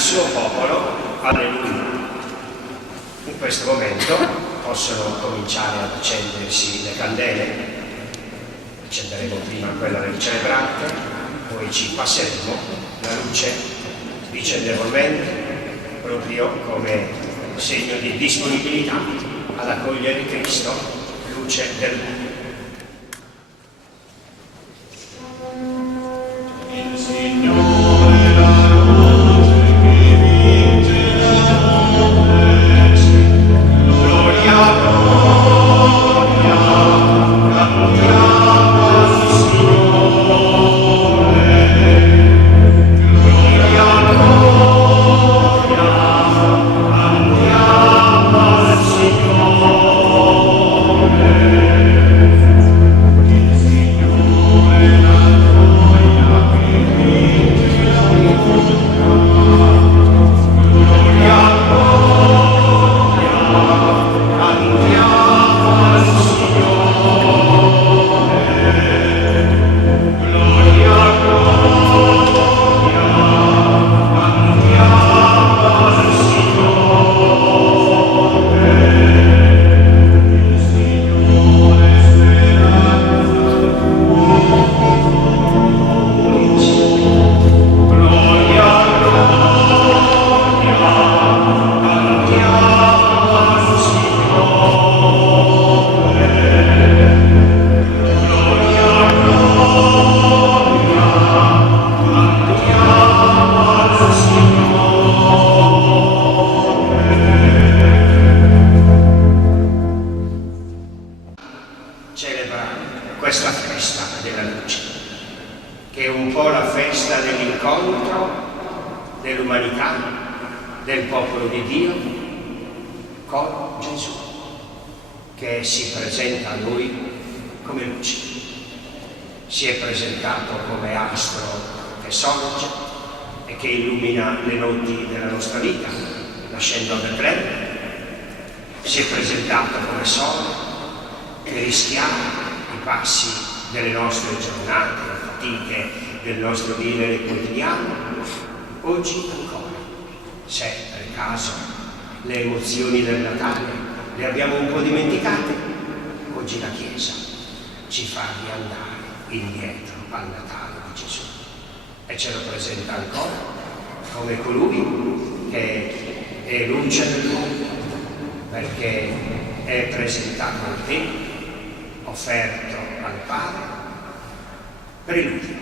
suo popolo. Alleluia. In questo momento possono cominciare ad accendersi le candele. Accenderemo prima quella del celebrante, poi ci passeremo la luce vicendevolmente, proprio come segno di disponibilità ad accogliere Cristo, luce del mondo. Il Signore la luce che vince la notte, gloria, gloria, cantiamo al Signore, gloria, gloria, cantiamo al Signore. Il Signore la gioia che vince la lotta, gloria, gloria, cantiamo al Signore, gloria, gloria, cantiamo al Signore. Il Signore speranza, gloria, gloria, cantiamo al Signore, gloria, gloria, cantiamo al Signore. Celebra questa festa della luce, che è un po' la festa dell'incontro dell'umanità, del popolo di Dio con Gesù, che si presenta a noi come luce. Si è presentato come astro che sorge e che illumina le notti della nostra vita, nascendo a Betlemme. Si è presentato come sole che rischiara i passi delle nostre giornate, le fatiche del nostro vivere quotidiano. Oggi ancora, se per caso le emozioni del Natale le abbiamo un po' dimenticate, oggi la Chiesa ci fa riandare indietro al Natale di Gesù e ce lo presenta ancora come colui che è luce del mondo, perché è presentato al Tempio, offerto al Padre, preludio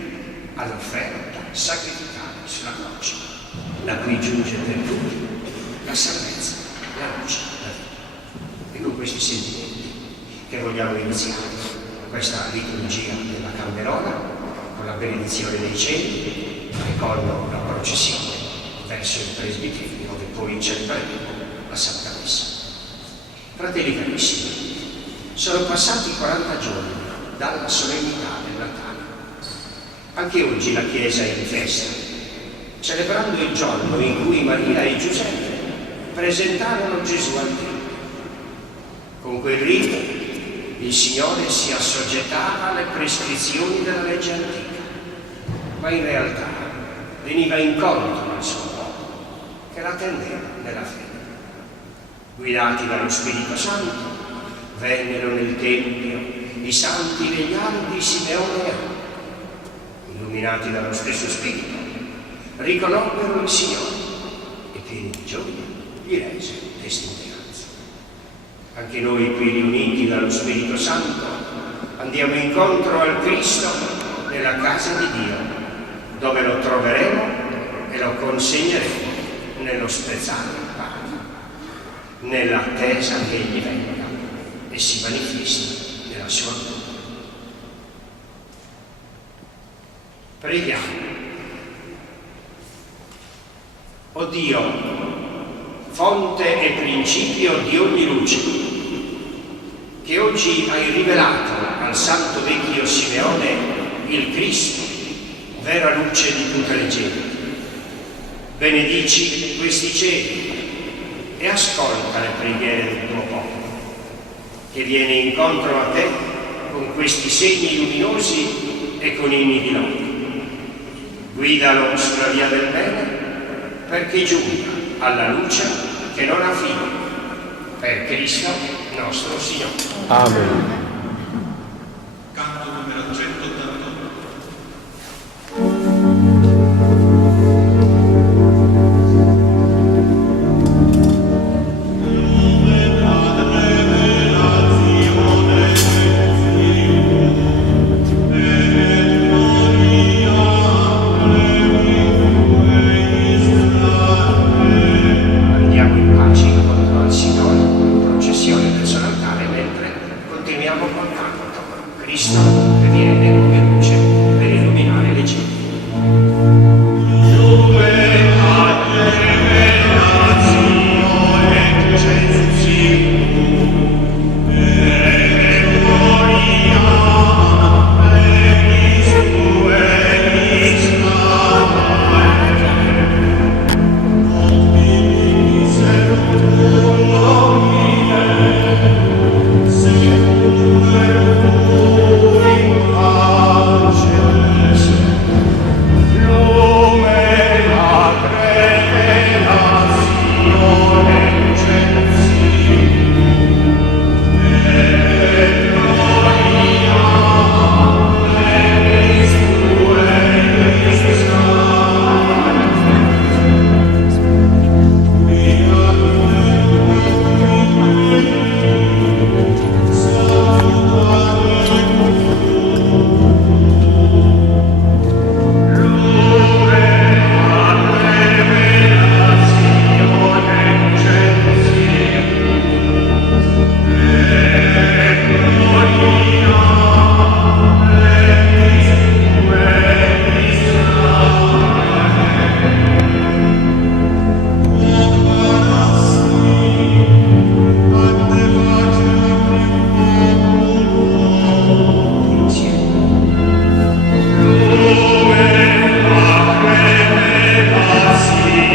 all'offerta sacrificale sulla croce, da cui giunge per tutti la salvezza, la luce, la vita. E con questi sentimenti che vogliamo iniziare questa liturgia della Candelola, con la benedizione dei cieli e con la processione verso il presbiterio, dove poi celebreremo la Santa Messa. Fratelli carissimi, sono passati 40 giorni dalla solennità del Natale. Anche oggi la Chiesa è in festa, celebrando il giorno in cui Maria e Giuseppe presentarono Gesù al Tempio. Con quel rito il Signore si assoggettava alle prescrizioni della legge antica, ma in realtà veniva incontro al suo popolo, che l'attendeva nella fede. Guidati dallo Spirito Santo, vennero nel Tempio i santi legnani di Simeone e Anna. Illuminati dallo stesso Spirito, riconobbero il Signore e pieni di gioia gli rese testimonianza. Anche noi qui riuniti dallo Spirito Santo andiamo incontro al Cristo nella casa di Dio, dove lo troveremo e lo consegneremo nello spezzare il pane, nell'attesa che egli venga e si manifesti nella sua vita. Preghiamo. O Dio, fonte e principio di ogni luce, che oggi hai rivelato al santo vecchio Simeone il Cristo, vera luce di tutte le genti, benedici questi cieli e ascolta le preghiere del tuo popolo, che viene incontro a te con questi segni luminosi e con inni di lode. Guidalo sulla via del bene per chi giunga alla luce che non ha fine, per Cristo nostro Signore. Amen. Canto numero 181. Andiamo in pace incontro al Signore, in processione verso l'altare, mentre continuiamo col canto. Cristo viene come luce per illuminare le genti.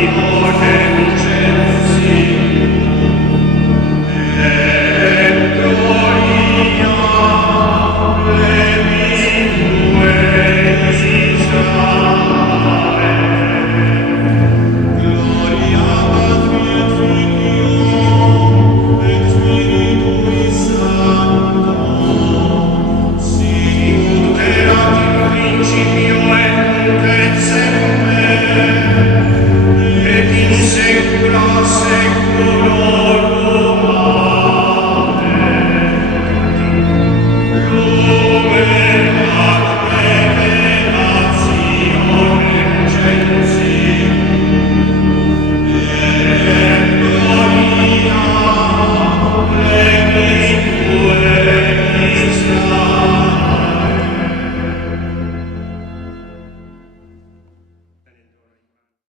Simone